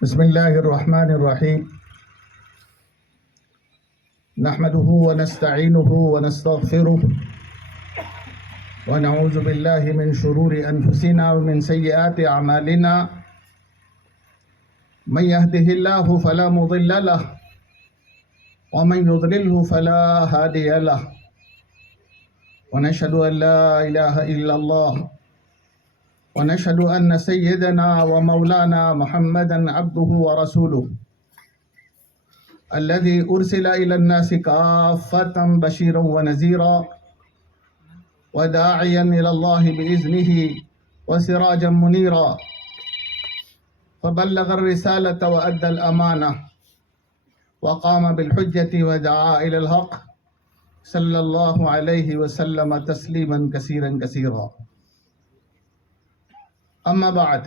بسم اللہ الرحمن الرحیم نحمده ونستعینه ونستغفره ونعوذ باللہ من شرور انفسنا ومن سیئات اعمالنا من يهده الله فلا مضل له ومن يضلله فلا هادي له ونشهد ان لا اله الا الله ونشهد ان سيدنا ومولانا محمدا عبده ورسوله الذي ارسل الى الناس كافة بشيرا ونذيرا وداعيا الى الله باذنه وسراجا منيرا فبلغ الرسالة وأدى الأمانة وقام بالحجة ودعا إلى الحق صلى الله عليه وسلم تسليما كثيرا كثيرا أما بعد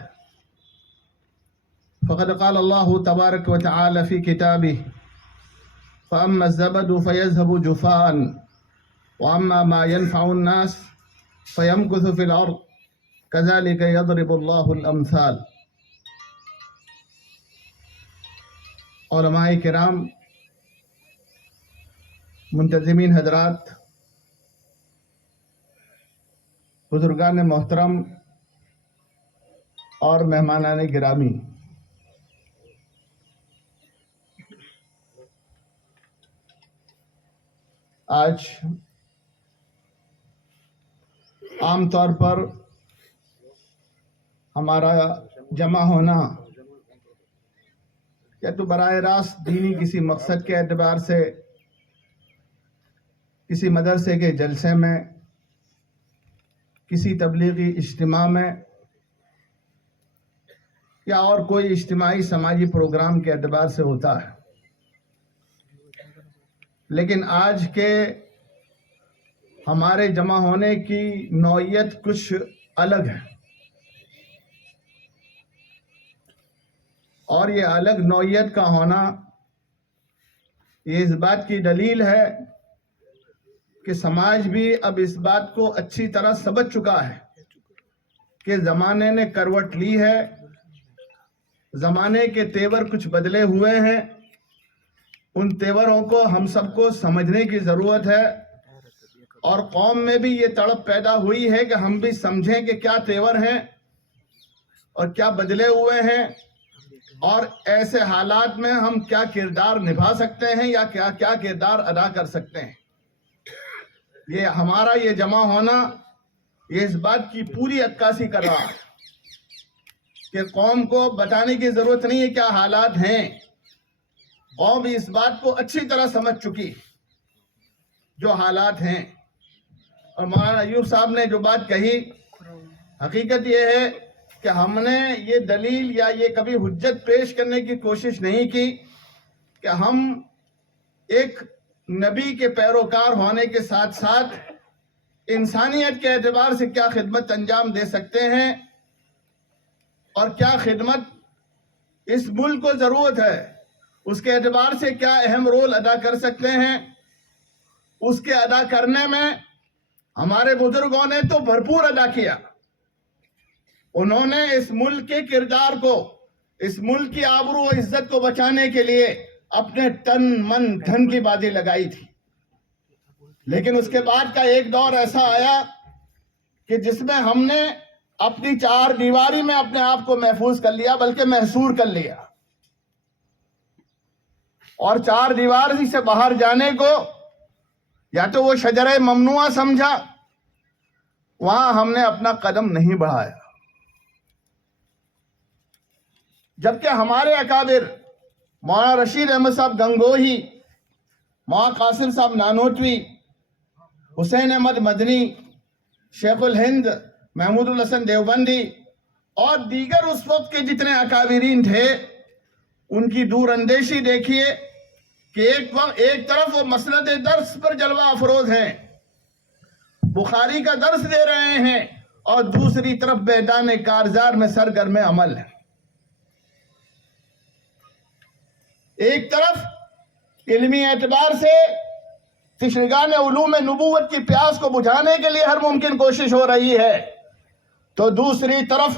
فقد قال الله تبارك وتعالى في كتابه فأما الزبد فيذهب جفاء وأما ما ينفع الناس فيمكث في الأرض كذلك يضرب الله الأمثال. علماء کرام، منتظمین حضرات، بزرگان محترم اور مہمانان گرامی، آج عام طور پر ہمارا جمع ہونا یا تو براہ راست دینی کسی مقصد کے اعتبار سے کسی مدرسے کے جلسے میں، کسی تبلیغی اجتماع میں یا اور کوئی اجتماعی سماجی پروگرام کے اعتبار سے ہوتا ہے، لیکن آج کے ہمارے جمع ہونے کی نوعیت کچھ الگ ہے، اور یہ الگ نوعیت کا ہونا یہ اس بات کی دلیل ہے کہ سماج بھی اب اس بات کو اچھی طرح سمجھ چکا ہے کہ زمانے نے کروٹ لی ہے، زمانے کے تیور کچھ بدلے ہوئے ہیں، ان تیوروں کو ہم سب کو سمجھنے کی ضرورت ہے، اور قوم میں بھی یہ تڑپ پیدا ہوئی ہے کہ ہم بھی سمجھیں کہ کیا تیور ہیں اور کیا بدلے ہوئے ہیں، اور ایسے حالات میں ہم کیا کردار نبھا سکتے ہیں یا کیا کردار ادا کر سکتے ہیں۔ یہ ہمارا یہ جمع ہونا یہ اس بات کی پوری عکاسی کر رہا ہے کہ قوم کو بتانے کی ضرورت نہیں ہے کیا حالات ہیں، قوم اس بات کو اچھی طرح سمجھ چکی جو حالات ہیں۔ اور مولانا ایوب صاحب نے جو بات کہی، حقیقت یہ ہے کہ ہم نے یہ دلیل یا یہ کبھی حجت پیش کرنے کی کوشش نہیں کی کہ ہم ایک نبی کے پیروکار ہونے کے ساتھ ساتھ انسانیت کے اعتبار سے کیا خدمت انجام دے سکتے ہیں اور کیا خدمت اس ملک کو ضرورت ہے، اس کے اعتبار سے کیا اہم رول ادا کر سکتے ہیں۔ اس کے ادا کرنے میں ہمارے بزرگوں نے تو بھرپور ادا کیا، انہوں نے اس ملک کے کردار کو، اس ملک کی آبرو و عزت کو بچانے کے لیے اپنے تن من دھن کی بازی لگائی تھی، لیکن اس کے بعد کا ایک دور ایسا آیا کہ جس میں ہم نے اپنی چار دیواری میں اپنے آپ کو محفوظ کر لیا، بلکہ محصور کر لیا، اور چار دیواری سے باہر جانے کو یا تو وہ شجرہ ممنوعہ سمجھا، وہاں ہم نے اپنا قدم نہیں بڑھایا، جبکہ ہمارے اکابر مولانا رشید احمد صاحب گنگوہی، مولانا قاسم صاحب نانوتوی، حسین احمد مدنی، شیخ الہند محمود الحسن دیوبندی اور دیگر اس وقت کے جتنے اکابرین تھے، ان کی دور اندیشی دیکھیے کہ ایک طرف وہ مسند درس پر جلوہ افروز ہیں، بخاری کا درس دے رہے ہیں، اور دوسری طرف میدان کارزار میں سرگرم عمل ہے۔ ایک طرف علمی اعتبار سے تشنگان علوم نبوت کی پیاس کو بجھانے کے لیے ہر ممکن کوشش ہو رہی ہے، تو دوسری طرف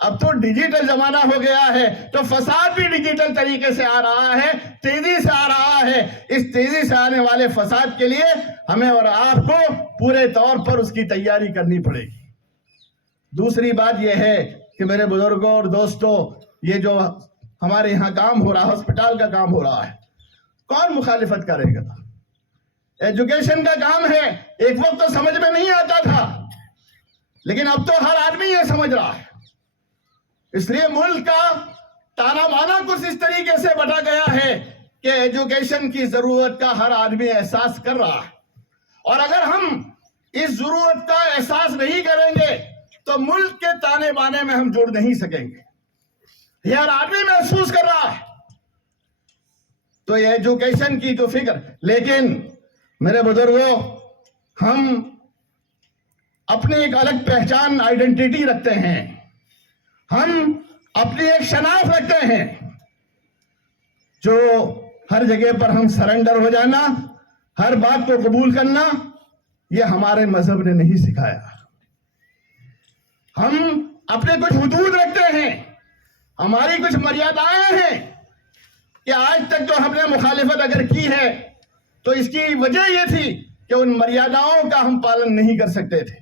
اب تو ڈیجیٹل زمانہ ہو گیا ہے تو فساد بھی ڈیجیٹل طریقے سے آ رہا ہے، تیزی سے آ رہا ہے۔ اس تیزی سے آنے والے فساد کے لیے ہمیں اور آپ کو پورے طور پر اس کی تیاری کرنی پڑے گی۔ دوسری بات یہ ہے کہ میرے بزرگوں اور دوستوں، یہ جو ہمارے یہاں کام ہو رہا ہے، ہسپتال کا کام ہو رہا ہے، کون مخالفت کرے گا؟ ایجوکیشن کا کام ہے، ایک وقت تو سمجھ میں نہیں آتا تھا، لیکن اب تو ہر آدمی یہ سمجھ رہا ہے۔ اس لیے ملک کا تانا بانا کچھ اس طریقے سے بٹا گیا ہے کہ ایجوکیشن کی ضرورت کا ہر آدمی احساس کر رہا ہے، اور اگر ہم اس ضرورت کا احساس نہیں کریں گے تو ملک کے تانے بانے میں ہم جڑ نہیں سکیں گے۔ یہ ہر آدمی محسوس کر رہا ہے، تو یہ ایجوکیشن کی تو فکر۔ لیکن میرے بزرگوں، ہم اپنی ایک الگ پہچان، آئیڈینٹی رکھتے ہیں، ہم اپنی ایک شناخت رکھتے ہیں، جو ہر جگہ پر ہم سرنڈر ہو جانا، ہر بات کو قبول کرنا، یہ ہمارے مذہب نے نہیں سکھایا۔ ہم اپنے کچھ حدود رکھتے ہیں، ہماری کچھ مریادائیں ہیں کہ آج تک جو ہم نے مخالفت اگر کی ہے تو اس کی وجہ یہ تھی کہ ان مریاداؤں کا ہم پالن نہیں کر سکتے تھے،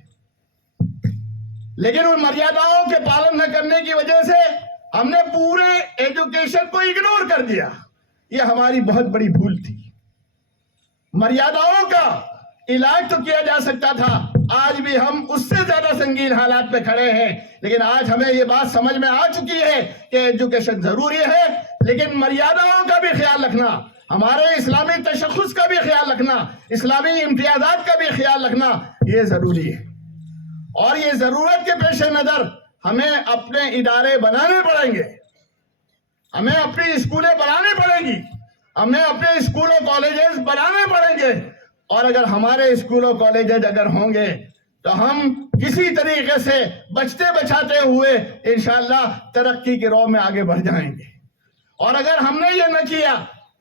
لیکن ان مریاداؤں کے پالن نہ کرنے کی وجہ سے ہم نے پورے ایجوکیشن کو اگنور کر دیا۔ یہ ہماری بہت بڑی بھول تھی۔ مریاداؤں کا علاج تو کیا جا سکتا تھا، آج بھی ہم اس سے زیادہ سنگین حالات پہ کھڑے ہیں، لیکن آج ہمیں یہ بات سمجھ میں آ چکی ہے کہ ایجوکیشن ضروری ہے، لیکن مریاداؤں کا بھی خیال رکھنا، ہمارے اسلامی تشخص کا بھی خیال رکھنا، اسلامی امتیازات کا بھی خیال رکھنا یہ ضروری ہے۔ اور یہ ضرورت کے پیش نظر ہمیں اپنے ادارے بنانے پڑیں گے، ہمیں اپنی اسکولیں بنانی پڑیں گی، ہمیں اپنے اسکول و کالجز بنانے پڑیں گے، اور اگر ہمارے اسکول و کالجز اگر ہوں گے تو ہم کسی طریقے سے بچتے بچاتے ہوئے انشاءاللہ ترقی کی راہ میں آگے بڑھ جائیں گے۔ اور اگر ہم نے یہ نہ کیا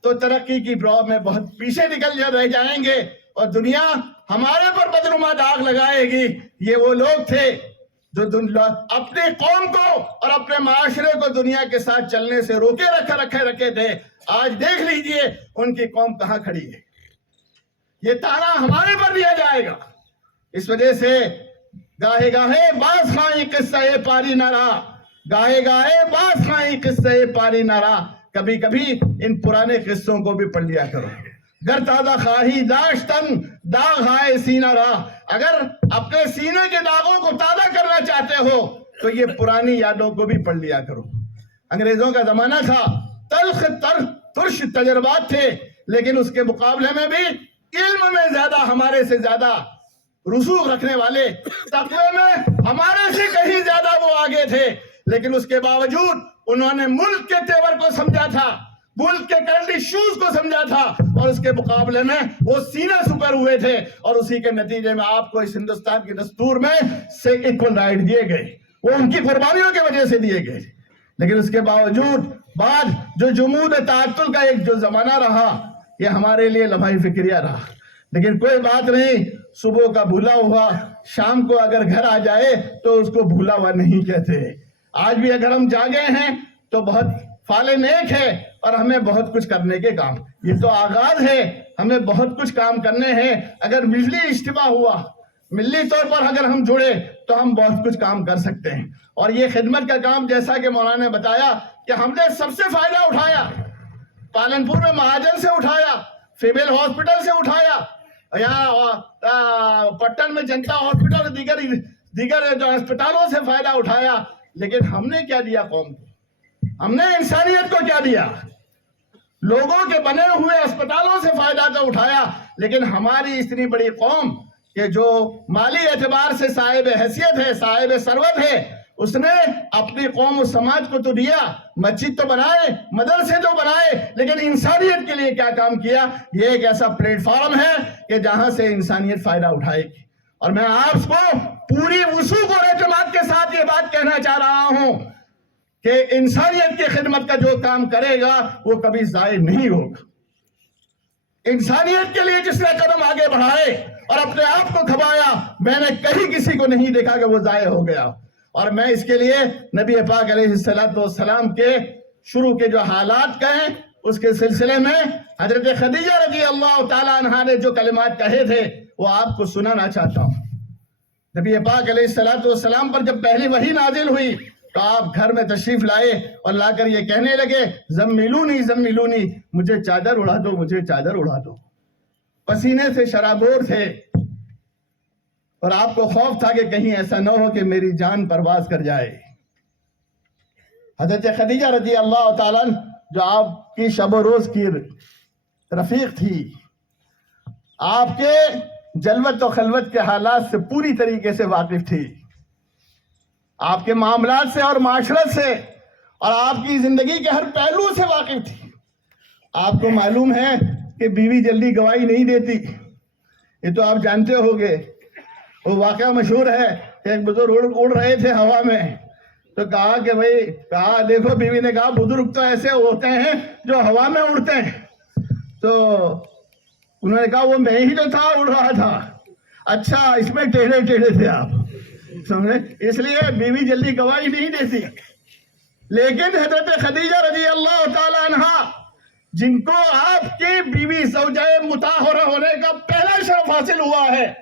تو ترقی کی راہ میں بہت پیچھے نکل رہ جائیں گے، اور دنیا ہمارے پر بدنما داغ لگائے گی۔ یہ وہ لوگ تھے جو اپنے قوم کو اور اپنے معاشرے کو دنیا کے ساتھ چلنے سے روکے رکھے تھے، آج دیکھ لیجئے ان کی قوم کہاں کھڑی ہے۔ یہ تانا ہمارے پر دیا جائے گا۔ اس وجہ سے گاہے گاہے باز خائی قصہ پاری نہ رہا، گاہے گاہے باز خائی قصہ پاری نہ رہا، کبھی کبھی ان پرانے قصوں کو بھی پڑھ لیا کرو۔ گر تازہ خواہی داشتن داغ ہائے سینہ رہا، اگر اپنے سینے کے داغوں کو تازہ کرنا چاہتے ہو تو یہ پرانی یادوں کو بھی پڑھ لیا کرو۔ انگریزوں کا زمانہ تھا، تلخ ترش تجربات تھے، لیکن اس کے مقابلے میں بھی علم میں زیادہ، ہمارے سے زیادہ رسوخ رکھنے والے، تقوی میں ہمارے سے کہیں زیادہ وہ آگے تھے، لیکن اس کے باوجود انہوں نے ملک کے تیور کو سمجھا تھا، ملک کے کرنٹ ایشوز کو سمجھا تھا، اور اس کے مقابلے میں وہ سینہ سپر ہوئے تھے، اور اسی کے نتیجے میں آپ کو اس ہندوستان کے دستور میں سے ایکول رائٹ دیے گئے، وہ ان کی قربانیوں کی وجہ سے دیے گئے۔ لیکن اس کے باوجود بعد جو جمود تعطل کا ایک جو زمانہ رہا، یہ ہمارے لیے لمحہ فکریہ رہا، لیکن کوئی بات نہیں، صبح کا بھولا ہوا شام کو اگر گھر آ جائے تو اس کو بھولا ہوا نہیں کہتے۔ آج بھی اگر ہم جاگے ہیں تو بہت فال نیک ہے، اور ہمیں بہت کچھ کرنے کے کام، یہ تو آغاز ہے، ہمیں بہت کچھ کام کرنے ہیں۔ اگر ملی اجتماع ہوا، ملی طور پر اگر ہم جڑے تو ہم بہت کچھ کام کر سکتے ہیں۔ اور یہ خدمت کا کام، جیسا کہ مولانا نے بتایا کہ ہم نے سب سے فائدہ اٹھایا، پالنپور میں مہاجن سے اٹھایا، فیمیل ہاسپٹل سے اٹھایا، یہاں پٹن میں جنتا ہاسپٹل اور دیگر جو ہسپتالوں سے فائدہ اٹھایا، لیکن ہم نے کیا دیا قوم کو؟ ہم نے انسانیت کو کیا دیا؟ لوگوں کے بنے ہوئے اسپتالوں سے فائدہ تو اٹھایا، لیکن ہماری اتنی بڑی قوم کہ جو مالی اعتبار سے صاحب حیثیت ہے، صاحب ثروت ہے، اس نے اپنی قوم و سماج کو تو دیا، مسجد تو بنائے، مدرسے تو بنائے، لیکن انسانیت کے لیے کیا کام کیا؟ یہ ایک ایسا پلیٹ فارم ہے کہ جہاں سے انسانیت فائدہ اٹھائے گی۔ اور میں آپ کو پوری وثوق اور اعتماد کے ساتھ یہ بات کہنا چاہ رہا ہوں کہ انسانیت کی خدمت کا جو کام کرے گا وہ کبھی ضائع نہیں ہوگا۔ انسانیت کے لیے جس نے قدم آگے بڑھائے اور اپنے آپ کو کھپایا، میں نے کہیں کسی کو نہیں دیکھا کہ وہ ضائع ہو گیا۔ اور میں اس کے لیے نبی پاک علیہ السلام کے شروع کے جو حالات کہیں اس کے سلسلے میں حضرت خدیجہ رضی اللہ تعالیٰ عنہا نے جو کلمات کہے تھے وہ آپ کو سنانا چاہتا ہوں۔ نبی پاک علیہ السلام پر جب پہلی وحی نازل ہوئی تو آپ گھر میں تشریف لائے اور لا کر یہ کہنے لگے زملونی زملونی، مجھے چادر اڑا دو، مجھے چادر اڑا دو۔ پسینے سے شرابور تھے اور آپ کو خوف تھا کہ کہیں ایسا نہ ہو کہ میری جان پرواز کر جائے۔ حضرت خدیجہ رضی اللہ تعالیٰ جو آپ کی شب و روز کی رفیق تھی، آپ کے جلوت و خلوت کے حالات سے پوری طریقے سے واقف تھی، آپ کے معاملات سے اور معاشرت سے اور آپ کی زندگی کے ہر پہلو سے واقف تھی۔ آپ کو معلوم ہے کہ بیوی جلدی گواہی نہیں دیتی، یہ تو آپ جانتے ہوگے۔ وہ واقعہ مشہور ہے کہ ایک بزرگ اڑ رہے تھے ہوا میں، تو کہا کہ کہا دیکھو، بیوی نے کہا بزرگ تو ایسے ہوتے ہیں جو ہوا میں اڑتے ہیں۔ تو انہوں نے کہا وہ میں ہی تو تھا، اڑ رہا تھا۔ اچھا، اس میں ٹیڑھے ٹیڑھے تھے آپ، سمجھے؟ اس لیے بیوی جلدی گواہی نہیں دیتی۔ لیکن حضرت خدیجہ رضی اللہ تعالی عنہا، جن کو آپ کی بیوی زوجہ مطہرہ ہونے کا پہلا شرف حاصل ہوا ہے،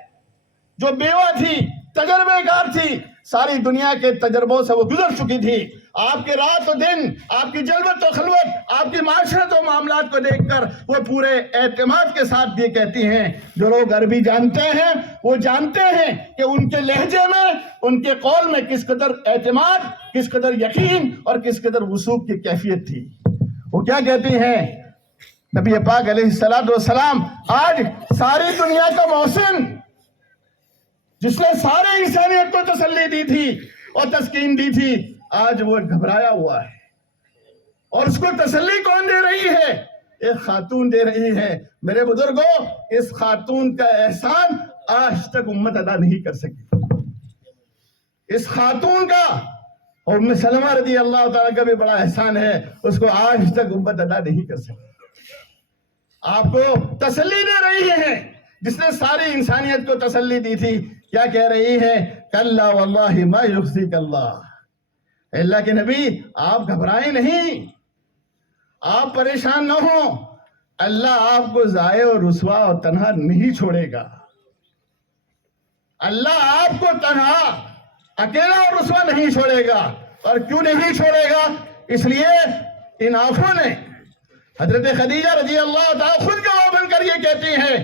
جو بیوہ تھی، تجربے کار تھی، ساری دنیا کے تجربوں سے وہ گزر چکی تھی، آپ کے رات و دن، آپ کی جلوت و خلوت، آپ کی معاشرت و معاملات کو دیکھ کر وہ پورے اعتماد کے ساتھ یہ کہتی ہیں۔ جو لوگ عربی جانتے ہیں وہ جانتے ہیں کہ ان کے لہجے میں، ان کے قول میں کس قدر اعتماد، کس قدر یقین اور کس قدر وثوق کی کیفیت تھی۔ وہ کیا کہتی ہیں؟ نبی پاک علیہ السلام آج ساری دنیا کا محسن، جس نے سارے انسانیت کو تسلی دی تھی اور تسکین دی تھی، آج وہ گھبرایا ہوا ہے۔ اور اس کو تسلی کون دے رہی ہے؟ ایک خاتون دے رہی ہے۔ میرے بزرگوں، اس خاتون کا احسان آج تک امت ادا نہیں کر سکی۔ اس خاتون کا اور ام سلمہ رضی اللہ تعالیٰ کا بھی بڑا احسان ہے، اس کو آج تک امت ادا نہیں کر سکی۔ آپ کو تسلی دے رہی ہے جس نے ساری انسانیت کو تسلی دی تھی۔ کیا کہہ رہی ہے؟ کلا واللہ ما یخزیک اللہ، اللہ کے نبی آپ گھبرائیں نہیں، آپ پریشان نہ ہوں، اللہ آپ کو ضائع اور رسوا اور تنہا نہیں چھوڑے گا۔ اللہ آپ کو تنہا، اکیلا اور رسوا نہیں چھوڑے گا۔ اور کیوں نہیں چھوڑے گا؟ اس لیے ان آنکھوں نے حضرت خدیجہ رضی اللہ تعالیٰ خود گواہ بن کر یہ کہتی ہیں،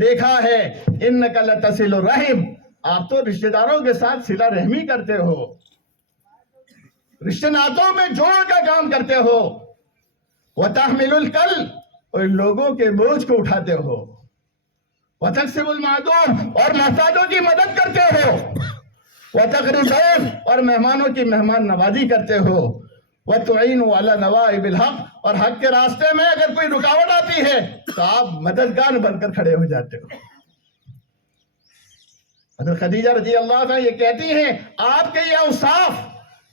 دیکھا ہے انک لتصل الرحم، آپ تو رشتہ داروں کے ساتھ صلہ رحمی کرتے ہو، رشتہ ناتوں میں جوڑ کا کام کرتے ہو، وتحمل الکل، اور لوگوں کے بوجھ کو اٹھاتے ہو، وتکسب المعدوم، اور محتاجوں کی مدد کرتے ہو، وتقری الضیف، اور مہمانوں کی مہمان نوازی کرتے ہو، وتعین علی نوائب الحق، اور حق کے راستے میں اگر کوئی رکاوٹ آتی ہے تو آپ مددگار بن کر کھڑے ہو جاتے ہو۔ حضرت خدیجہ رضی اللہ عنہ یہ کہتی ہیں، آپ کے یہ اوصاف،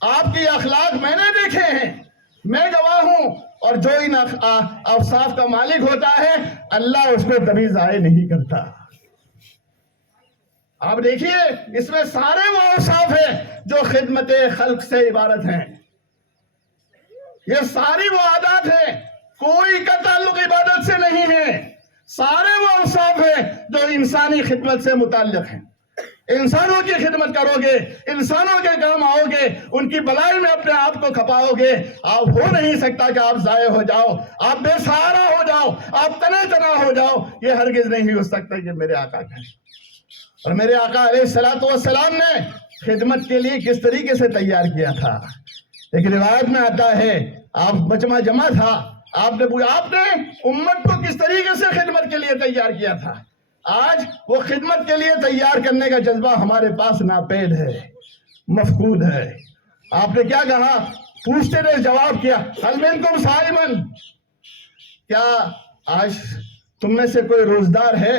آپ کے یہ اخلاق میں نے دیکھے ہیں، میں گواہ ہوں، اور جو ان اوصاف کا مالک ہوتا ہے اللہ اس کو کبھی ضائع نہیں کرتا۔ آپ دیکھیے اس میں سارے وہ اوصاف ہیں جو خدمت خلق سے عبارت ہیں، یہ ساری وہ عادات ہیں، کوئی کا تعلق عبادت سے نہیں ہے، سارے وہ اوصاف ہیں جو انسانی خدمت سے متعلق ہیں۔ انسانوں کی خدمت کرو گے، انسانوں کے کام آؤ گے، ان کی بلائی میں اپنے آپ کو کھپاؤ گے، آپ ہو نہیں سکتا کہ آپ ضائع ہو جاؤ، آپ بے سہارا ہو جاؤ، آپ تنہ تنہ ہو جاؤ، یہ ہرگز نہیں ہو سکتا۔ یہ میرے آقا کا ہے، اور میرے آقا علیہ السلام نے خدمت کے لیے کس طریقے سے تیار کیا تھا۔ ایک روایت میں آتا ہے، آپ مجمع جمع تھا، آپ نے امت کو کس طریقے سے خدمت کے لیے تیار کیا تھا۔ آج وہ خدمت کے لیے تیار کرنے کا جذبہ ہمارے پاس ناپید ہے، مفقود ہے۔ آپ نے کیا کہا؟ پوچھتے رہے، جواب کیا، هل منکم صائمن، کیا آج تم میں سے کوئی روزدار ہے؟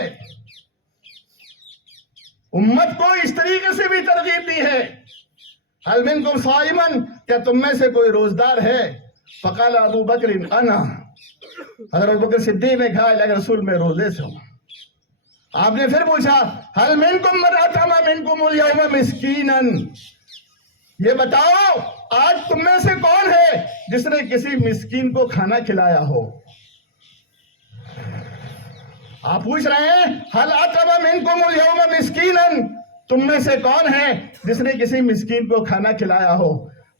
امت کو اس طریقے سے بھی ترغیب دی ہے، هل منکم صائمن، کیا تم میں سے کوئی روزدار ہے؟ فقال ابو بکر انا، حضرت ابو بکر صدیق نے کہا اللہ کے رسول میں روزے سے ہوں۔ آپ نے پھر پوچھا هل منکم من اطعم منکم اليوم مسکینا، یہ بتاؤ آج تم میں سے کون ہے جس نے کسی مسکین کو کھانا کھلایا ہو؟ آپ پوچھ رہے ہیں حل اطعم منکم اليوم مسکینا، تم میں سے کون ہے جس نے کسی مسکین کو کھانا کھلایا ہو؟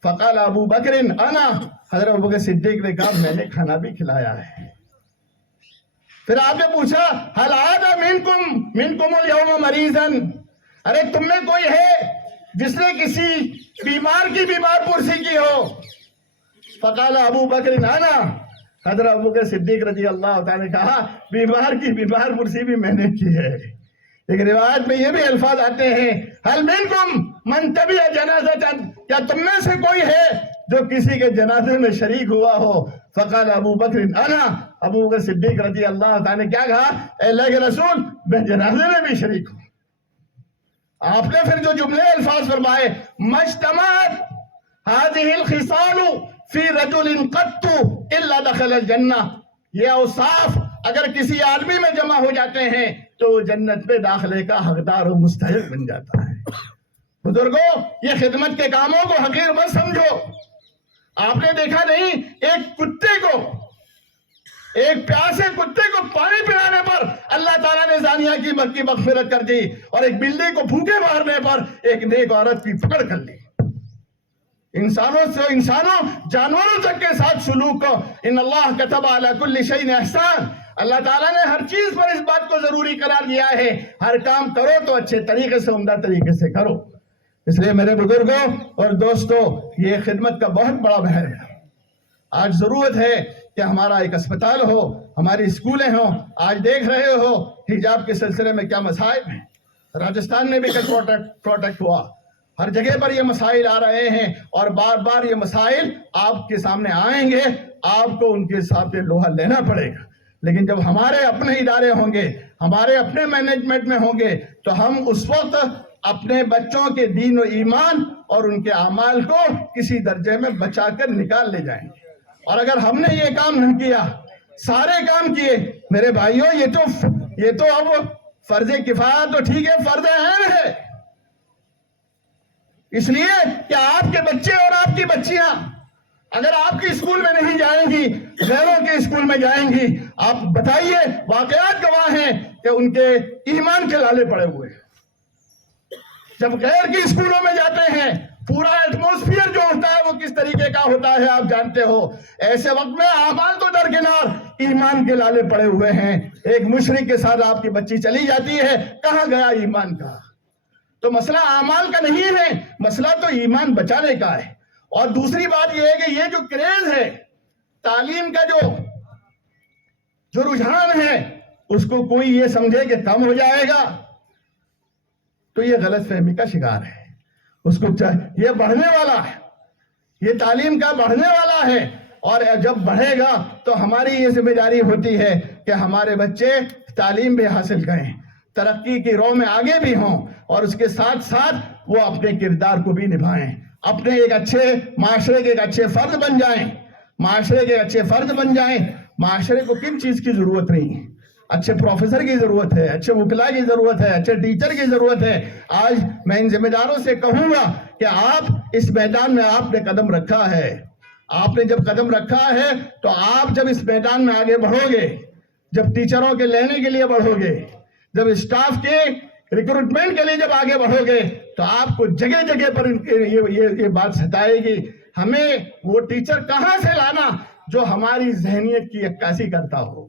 فقال ابو بکر انا، حضرت ابوبکر صدیق نے کہا میں نے کھانا بھی کھلایا ہے۔ پھر آپ نے پوچھا حل عاد منکم اليوم مریضا، ارے تم میں کوئی ہے جس نے کسی بیمار کی بیمار پرسی کی ہو؟ فقال ابو بکر انا، حضرت ابوبکر صدیق رضی اللہ تعالیٰ نے کہا بیمار کی بیمار پرسی بھی میں نے کی ہے۔ ایک روایت میں یہ بھی الفاظ آتے ہیں حل منکم من تبع جنازۃ، کیا تم میں سے کوئی ہے جو کسی کے جنازے میں شریک ہوا ہو؟ فقال ابو بکر انا، ابو بکر صدیق رضی اللہ تعالیٰ نے کیا کہا؟ اے اللہ کے رسول میں جنازے میں بھی شریک ہوں۔ آپ نے پھر جو جملے الفاظ فرمائے مجتمعت هذه الخصال فی رجل قط الا دخل الجنہ، یہ اوصاف اگر کسی آدمی میں جمع ہو جاتے ہیں تو وہ جنت میں داخلے کا حقدار و مستحق بن جاتا ہے۔ بزرگوں، یہ خدمت کے کاموں کو حقیر مت سمجھو۔ آپ نے دیکھا نہیں ایک کتے کو، ایک پیاسے کتے کو پانی پلانے پر اللہ تعالیٰ نے زانیہ کی مغفرت کر دی، اور ایک بلی کو بھوکے مارنے پر ایک نیک عورت کی پکڑ کر لی۔ انسانوں جانوروں تک کے ساتھ سلوک کو ان اللہ کتب علی کل شیء احسان، اللہ تعالیٰ نے ہر چیز پر اس بات کو ضروری قرار دیا ہے ہر کام کرو تو اچھے طریقے سے، عمدہ طریقے سے کرو۔ اس لیے میرے بزرگوں اور دوستوں، یہ خدمت کا بہت بڑا بحر ہے۔ آج ضرورت ہے کہ ہمارا ایک اسپتال ہو، ہماری اسکولیں ہوں۔ آج دیکھ رہے ہو حجاب کے سلسلے میں کیا مسائل ہیں، راجستھان میں بھی کل پروٹیکٹ ہوا، ہر جگہ پر یہ مسائل آ رہے ہیں، اور بار بار یہ مسائل آپ کے سامنے آئیں گے، آپ کو ان کے حساب سے لوہا لینا پڑے گا۔ لیکن جب ہمارے اپنے ادارے ہوں گے، ہمارے اپنے مینجمنٹ میں ہوں گے، تو ہم اس وقت اپنے بچوں کے دین و ایمان اور ان کے اعمال کو کسی درجے میں بچا کر نکال لے جائیں گے۔ اور اگر ہم نے یہ کام نہیں کیا، سارے کام کیے، میرے بھائیوں یہ تو اب فرض کفایہ تو ٹھیک ہے، فرض عین ہے۔ اس لیے کہ آپ کے بچے اور آپ کی بچیاں اگر آپ کی اسکول میں نہیں جائیں گی، غیروں کے اسکول میں جائیں گی، آپ بتائیے، واقعات گواہ ہیں کہ ان کے ایمان کے لالے پڑے ہوئے ہیں۔ جب غیر کی اسکولوں میں جاتے ہیں، پورا ایٹموسفیئر جو ہوتا ہے وہ کس طریقے کا ہوتا ہے آپ جانتے ہو۔ ایسے وقت میں اعمال تو درکنار، ایمان کے لالے پڑے ہوئے ہیں۔ ایک مشرک کے ساتھ آپ کی بچی چلی جاتی ہے، کہاں گیا ایمان کا؟ تو مسئلہ اعمال کا نہیں ہے، مسئلہ تو ایمان بچانے کا ہے۔ اور دوسری بات یہ ہے کہ یہ جو کریز ہے، تعلیم کا جو رجحان ہے، اس کو کوئی یہ سمجھے کہ کم ہو جائے گا تو یہ غلط فہمی کا شکار ہے۔ اس کو یہ بڑھنے والا ہے، یہ تعلیم کا بڑھنے والا ہے، اور جب بڑھے گا تو ہماری یہ ذمہ داری ہوتی ہے کہ ہمارے بچے تعلیم بھی حاصل کریں، ترقی کی راہ میں آگے بھی ہوں، اور اس کے ساتھ ساتھ وہ اپنے کردار کو بھی نبھائیں، اپنے ایک اچھے معاشرے کے ایک اچھے فرد بن جائیں، معاشرے کے اچھے فرد بن جائیں۔ معاشرے کو کن چیز کی ضرورت نہیں ہے؟ اچھے پروفیسر کی ضرورت ہے، اچھے وکلاء کی ضرورت ہے، اچھے ٹیچر کی ضرورت ہے۔ آج میں ان ذمہ داروں سے کہوں گا کہ آپ اس میدان میں آپ نے قدم رکھا ہے، آپ نے جب قدم رکھا ہے تو آپ جب اس میدان میں آگے بڑھو گے، جب ٹیچروں کے لینے کے لیے بڑھو گے، جب اسٹاف کے ریکروٹمنٹ کے لیے جب آگے بڑھو گے، تو آپ کو جگہ جگہ پر یہ بات ستائے گی، ہمیں وہ ٹیچر کہاں سے لانا جو ہماری ذہنیت کی عکاسی کرتا ہو،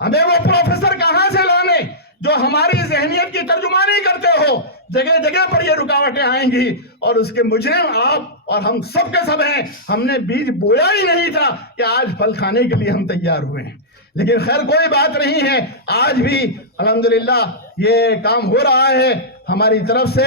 ہمیں وہ پروفیسر کہاں سے لانے جو ہماری ذہنیت کی ترجمانی کرتے ہو۔ جگہ جگہ پر یہ رکاوٹیں آئیں گی، اور اس کے مجرم آپ اور ہم سب کے سب ہیں۔ ہم نے بیج بویا ہی نہیں تھا کہ آج پھل کھانے کے لیے ہم تیار ہوئے ہیں، لیکن خیر کوئی بات نہیں ہے، آج بھی الحمدللہ یہ کام ہو رہا ہے۔ ہماری طرف سے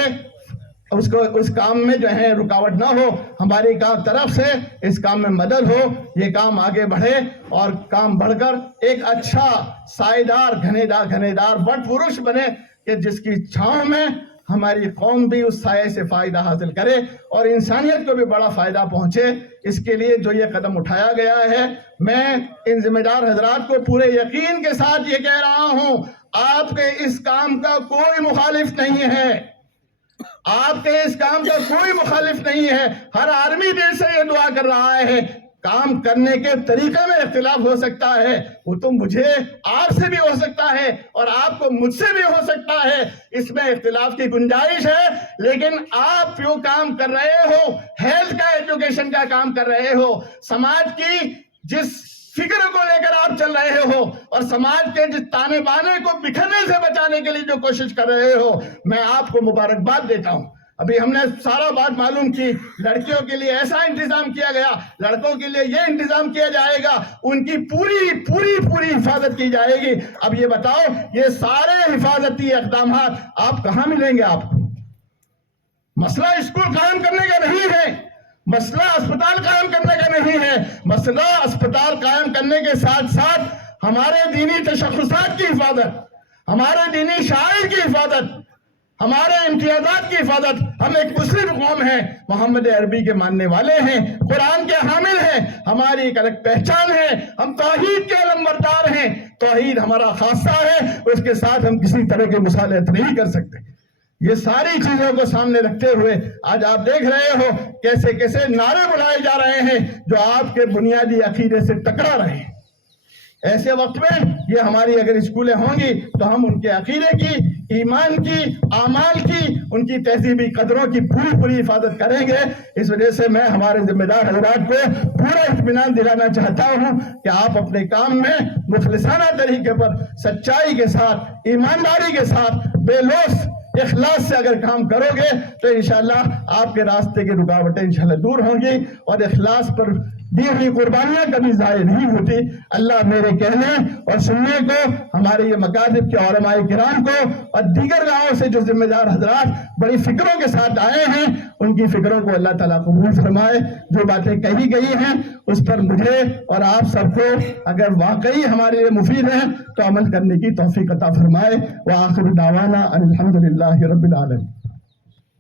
اس کام میں جو ہے رکاوٹ نہ ہو، ہماری طرف سے اس کام میں مدد ہو، یہ کام آگے بڑھے اور کام بڑھ کر ایک اچھا سائیدار گھنے دار بٹ پروش بنے کہ جس کی چھاؤں میں ہماری قوم بھی اس سائے سے فائدہ حاصل کرے اور انسانیت کو بھی بڑا فائدہ پہنچے۔ اس کے لیے جو یہ قدم اٹھایا گیا ہے، میں ان ذمہ دار حضرات کو پورے یقین کے ساتھ یہ کہہ رہا ہوں، آپ کے اس کام کا کوئی مخالف نہیں ہے، آپ کے اس کام کا کوئی مخالف نہیں ہے. ہر آدمی دل سے یہ دعا کر رہا ہے. کام کرنے کے طریقے میں اختلاف ہو سکتا ہے, وہ تو مجھے آپ سے بھی ہو سکتا ہے اور آپ کو مجھ سے بھی ہو سکتا ہے, اس میں اختلاف کی گنجائش ہے. لیکن آپ جو کام کر رہے ہو, ہیلتھ کا, ایجوکیشن کا کام کر رہے ہو, سماج کی جس فکر کو لے کر آپ چل رہے ہو اور سماج کے جس تانے بانے کو بکھرنے سے بچانے کے لیے جو کوشش کر رہے ہو, میں آپ کو مبارکباد دیتا ہوں. ابھی ہم نے سارا بات معلوم کی, لڑکیوں کے لیے ایسا انتظام کیا گیا, لڑکوں کے لیے یہ انتظام کیا جائے گا, ان کی پوری حفاظت کی جائے گی. اب یہ بتاؤ, یہ سارے حفاظتی اقدامات آپ کہاں ملیں گے؟ آپ کو مسئلہ اسکول قائم کرنے کا نہیں ہے, مسئلہ اسپتال قائم کرنے کا نہیں ہے. مسئلہ اسپتال قائم کرنے کے ساتھ ساتھ ہمارے دینی تشخصات کی حفاظت, ہمارے دینی شعائر کی حفاظت, ہمارے امتیازات کی حفاظت. ہم ایک مسلم قوم ہیں, محمد عربی کے ماننے والے ہیں, قرآن کے حامل ہیں, ہماری ایک الگ پہچان ہے, ہم توحید کے علمبردار ہیں. توحید ہمارا خاصہ ہے, اس کے ساتھ ہم کسی طرح کی مصالحت نہیں کر سکتے. یہ ساری چیزوں کو سامنے رکھتے ہوئے آج آپ دیکھ رہے ہو کیسے کیسے نعرے بلائے جا رہے ہیں جو آپ کے بنیادی عقیدے سے ٹکرا رہے ہیں. ایسے وقت میں یہ ہماری اگر اسکولیں ہوں گی تو ہم ان کے عقیدے کی, ایمان کی, اعمال کی, ان کی تہذیبی قدروں کی پوری حفاظت کریں گے. اس وجہ سے میں ہمارے ذمہ دار حضرات کو پورا اطمینان دلانا چاہتا ہوں کہ آپ اپنے کام میں مخلصانہ طریقے پر, سچائی کے ساتھ, ایمانداری کے ساتھ, بے لوث اخلاص سے اگر کام کرو گے تو انشاءاللہ آپ کے راستے کی رکاوٹیں انشاءاللہ دور ہوں گی اور اخلاص پر دی ہوئی قربانیاں کبھی ضائع نہیں ہوتی. اللہ میرے کہنے اور سننے کو, ہمارے یہ مکاتب کے علماء کرام کو اور دیگر گاؤں سے جو ذمہ دار حضرات بڑی فکروں کے ساتھ آئے ہیں, ان کی فکروں کو اللہ تعالیٰ قبول فرمائے. جو باتیں کہی گئی ہیں اس پر مجھے اور آپ سب کو اگر واقعی ہمارے لیے مفید ہیں تو عمل کرنے کی توفیق عطا فرمائے. وآخر دعوانا الحمدللہ رب العالمین.